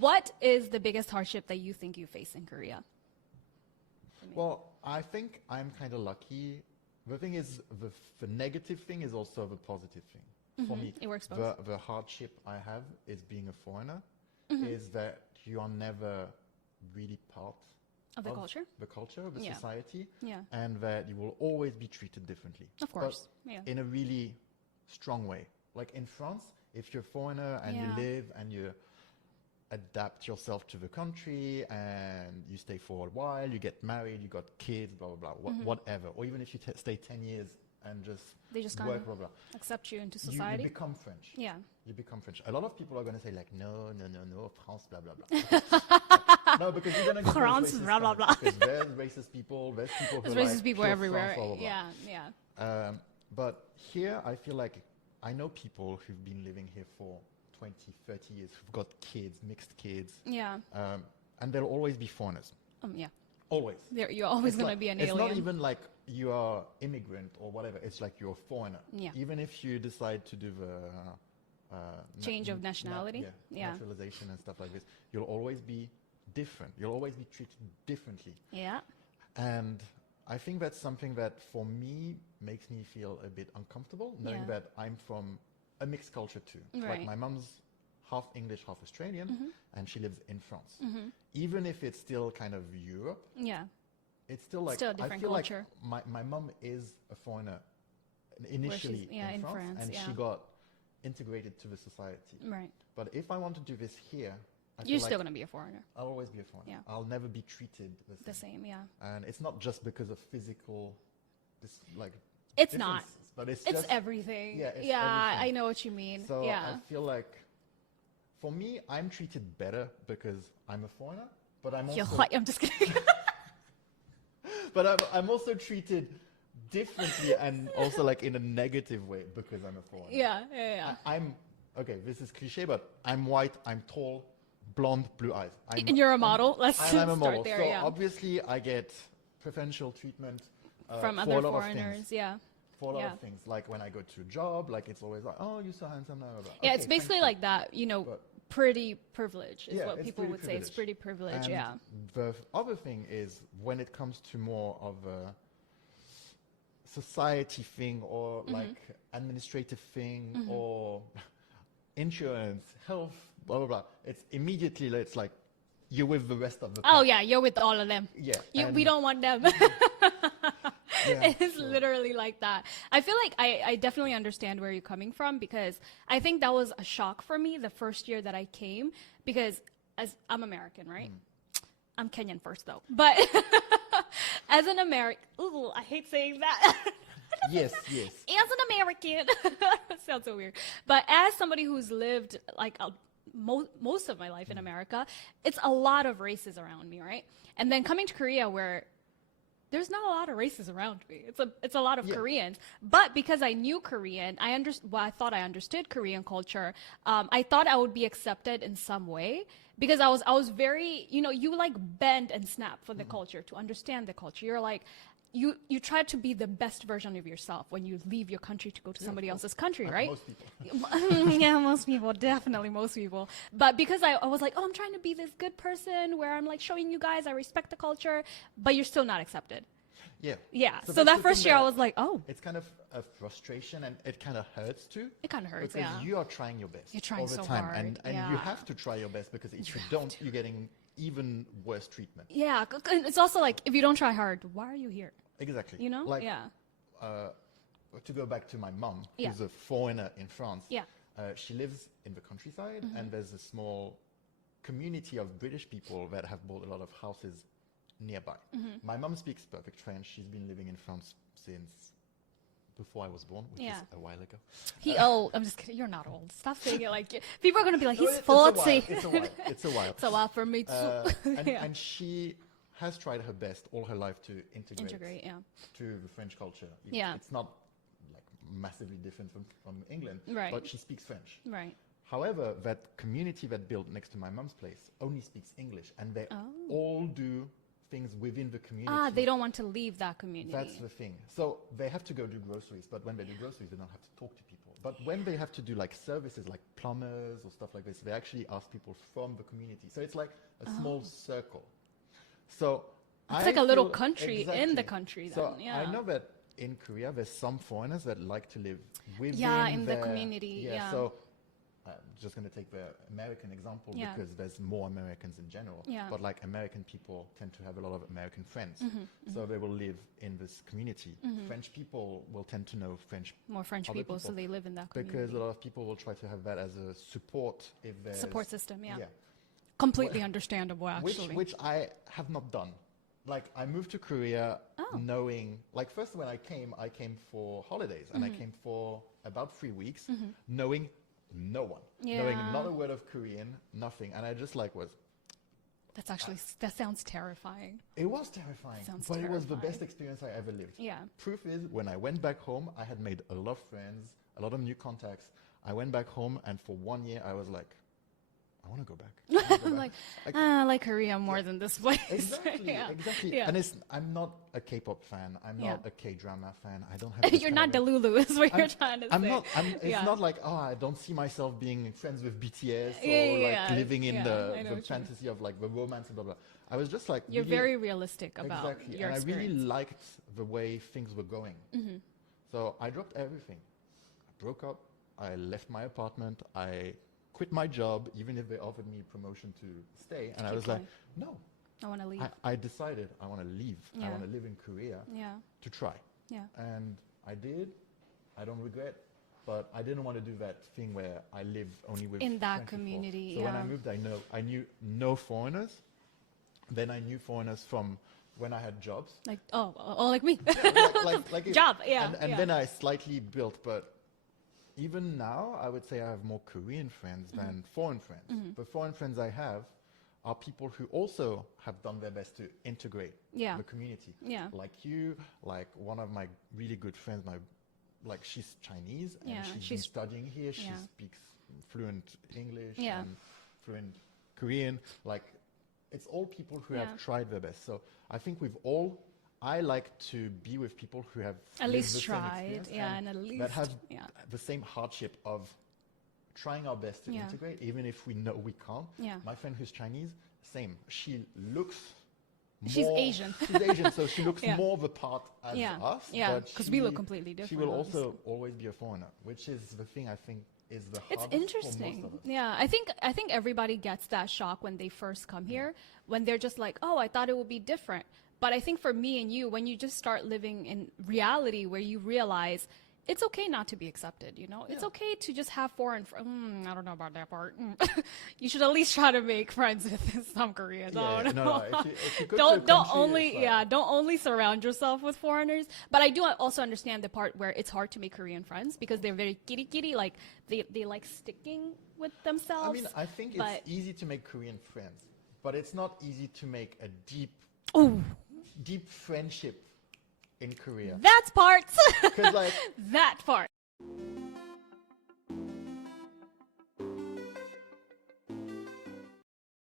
What is the biggest hardship that you think you face in Korea? Well, I think I'm kind of lucky. The thing is, the negative thing is also the positive thing. For me, It works both. the hardship I have is being a foreigner, is that you are never really part Of the culture? the culture of the Yeah. society, Yeah. and that you will always be treated differently. Of course. Yeah. In a really strong way. Like in France, if you're a foreigner and Yeah. you live and you adapt yourself to the country and you stay for a while, you get married, you got kids, blah, blah, blah, whatever. Or even if you stay 10 years and They just work, kind of blah, blah. accept you into You society. become French. Yeah. You become French. A lot of people are going to say like, no, France, blah, blah, blah. No, because you're going to get France, those racist blah, blah, comments, blah. because there's racist people, there's people who There's are racist like, people pure everywhere. France, blah, blah, blah. Yeah. Yeah. But here, I feel like I know people who've been living here for 20, 30 years, who've got kids, mixed kids, Yeah. and they'll always be foreigners. Yeah. Always. You're always It's going to like- be an it's alien. not even like you are immigrant or whatever. It's like you're a foreigner. Yeah. Even if you decide to do the Change of nationality? Yeah. naturalization and stuff like this, you'll always be different. You'll always be treated differently. Yeah. And I think that's something that for me makes me feel a bit uncomfortable, knowing Yeah. that I'm from a mixed culture too. Like Right. my mom's half English, half Australian, and she lives in France. Mm-hmm. Even if it's still kind of Europe, Yeah. it's still like Still a I different feel culture. like my mom is a foreigner initially in France, and yeah. she got integrated to the society. Right. But if I want to do this here, I You're feel still like going to be a foreigner. I'll always be a foreigner. Yeah. I'll never be treated The same. Yeah. and it's not just because of physical, like. It's not. differences, but it's It's just, everything. Yeah, it's I everything. know what you mean. So yeah. I feel like, for me, I'm treated better because I'm a foreigner, but I'm You're also, white. I'm just kidding. but I'm also treated differently and also like in a negative way because I'm a foreigner. yeah. I'm okay. This is cliche, but I'm white. I'm tall, blonde, blue eyes. And you're a model. Let's I'm start a model. there. So Yeah. obviously, I get preferential treatment From for other a lot of foreigners. things. Yeah. For a lot Yeah. of things, like when I go to a job, like it's always like, "Oh, you're so handsome." Blah, blah, blah. Yeah. Okay, It's basically thank you. like that. You know, But- pretty privilege is Yeah, what it's people pretty would say. It's privilege. pretty privilege. And Yeah. the other thing is when it comes to more of a society thing or Mm-hmm. like administrative thing or insurance, health, blah blah blah. It's immediately it's like you're with the rest of the. Oh yeah, you're with all of them. Yeah. We and- don't want them. yeah, It's so- literally like that. I feel like I definitely understand where you're coming from because I think that was a shock for me the first year that I came because as I'm American, right? I'm Kenyan first though. But as an American, ooh, I hate saying that. Yes, yes. As an American, sounds so weird. But as somebody who's lived like most of my life in America, it's a lot of races around me, right? And then coming to Korea, where there's not a lot of races around me. It's a lot of Yeah. Koreans. But because I knew Korean, I thought I understood Korean culture. I thought I would be accepted in some way because I was very, you like bend and snap for the culture to understand the culture. You're like, you try to be the best version of yourself when you leave your country to go to somebody else's country, Like right? most people. Yeah, most people, definitely most people. But because I was like, oh, I'm trying to be this good person where I'm like showing you guys I respect the culture, but you're still not accepted. Yeah. Yeah. So that's that the first thing year I that- was like, oh, It's kind of a frustration and it kind of hurts too. it kind of hurts. Because Yeah. you are trying your best You're trying all the so time, hard, and yeah. you have to try your best because if you don't, you're getting even worse treatment. Yeah. It's also like, if you don't try hard, why are you here? Exactly. You know? Like, Yeah. to go back to my mom, Yeah. who's a foreigner in France. Yeah. She lives in the countryside, Mm-hmm. and there's a small community of British people that have bought a lot of houses nearby. Mm-hmm. My mom speaks perfect French. She's been living in France since before I was born, which Yeah. is a while ago. I'm just kidding. You're not old. Stop saying it like people are going to be like, No, he's it's a while. 40. It's a while. It's a while. It's a while for me too. And, Yeah. and she has tried her best all her life to Integrate, yeah. to the French culture. Yeah. It's not like massively different from England, Right. but she speaks French. Right. However, that community that built next to my mom's place only speaks English, and they all do things within the community. They don't want to leave that community. That's the thing. So they have to go do groceries, but when they do groceries, they don't have to talk to people. But when they have to do like services like plumbers or stuff like this, they actually ask people from the community. So it's like a small circle. So It's I like a little feel- country in the exactly. country then. So Yeah. I know that in Korea there's some foreigners that like to live within in the community, yeah. So I'm just going to take the American example Yeah. because there's more Americans in general. Yeah. But like American people tend to have a lot of American friends. Mm-hmm, So they will live in this community. French people will tend to know French More French other people, so people. they live in that community. because a lot of people will try to have that as a support if there's Support system, yeah. yeah. Completely understandable, Which actually. which I have not done. Like I moved to Korea Oh. knowing like first when I came for holidays and I Mm-hmm. came for about 3 weeks knowing no one. Yeah. Knowing not a word of Korean, nothing. And I just like was That's actually, that sounds terrifying. it was terrifying. Sounds but it was the terrifying. best experience I ever lived. Yeah. Proof is when I went back home, I had made a lot of friends, a lot of new contacts. I went back home and for 1 year I was like, I want to go back. I wanna go back. Like- I like Korea more than this place. Exactly, yeah. exactly. Yeah. And I'm not a K-pop fan. I'm Yeah. not a K-drama fan. I don't have. this You're kind not of- Delulu, is what you're I'm- trying to I'm say. not. It's Yeah. not like I don't see myself being friends with BTS or Yeah, like yeah, living in yeah, I know the what you mean. fantasy of like the romance and blah blah. I was just like You're really, very realistic about exactly, your and I really experience. liked the way things were going. Mm-hmm. So I dropped everything. I broke up. I left my apartment. I quit my job, even if they offered me promotion to stay. And I keep was like, going. no. I want to leave. I decided I want to leave. I Yeah. want to live in Korea Yeah. to try. Yeah. And I did. I don't regret. But I didn't want to do that thing where I live only with In that French people. community, So when I yeah. moved, I knew no foreigners. Then I knew foreigners from when I had jobs. Like, like me. like if- Job, yeah, And yeah. then I slightly built, but even now, I would say I have more Korean friends Mm-hmm. than foreign friends. The foreign friends I have are people who also have done their best to integrate Yeah. the community. Yeah. Like you, like one of my really good friends, like she's Chinese and Yeah, she's been she's- studying here. She yeah. speaks fluent English Yeah. and fluent Korean. Like it's all people who Yeah. have tried their best. So I think I like to be with people who have At lived least the same tried, experience yeah, and at least, that have yeah. the same hardship of trying our best to Yeah. integrate, even if we know we can't. Yeah. My friend who's Chinese, same. She looks. She's more- Asian. She's Asian, so she looks Yeah. more the part as Yeah. us. Yeah, but 'cause we look she- completely She different, will also obviously. always be a foreigner, which is the thing I think is the It's hardest interesting. for most of us. Yeah, I think everybody gets that shock when they first come here, when they're just like, "Oh, I thought it would be different." But I think for me and you, when you just start living in reality, where you realize it's okay not to be accepted, you know, it's Yeah. okay to just have foreign. I don't know about that part. You should at least try to make friends with some Koreans. I don't know. no. If you go to a don't country, only it's like- don't only surround yourself with foreigners. But I do also understand the part where it's hard to make Korean friends because they're very kitty, like they like sticking with themselves. I mean, I think but- it's easy to make Korean friends, but it's not easy to make a deep friendship in Korea. That's parts. Because like That part.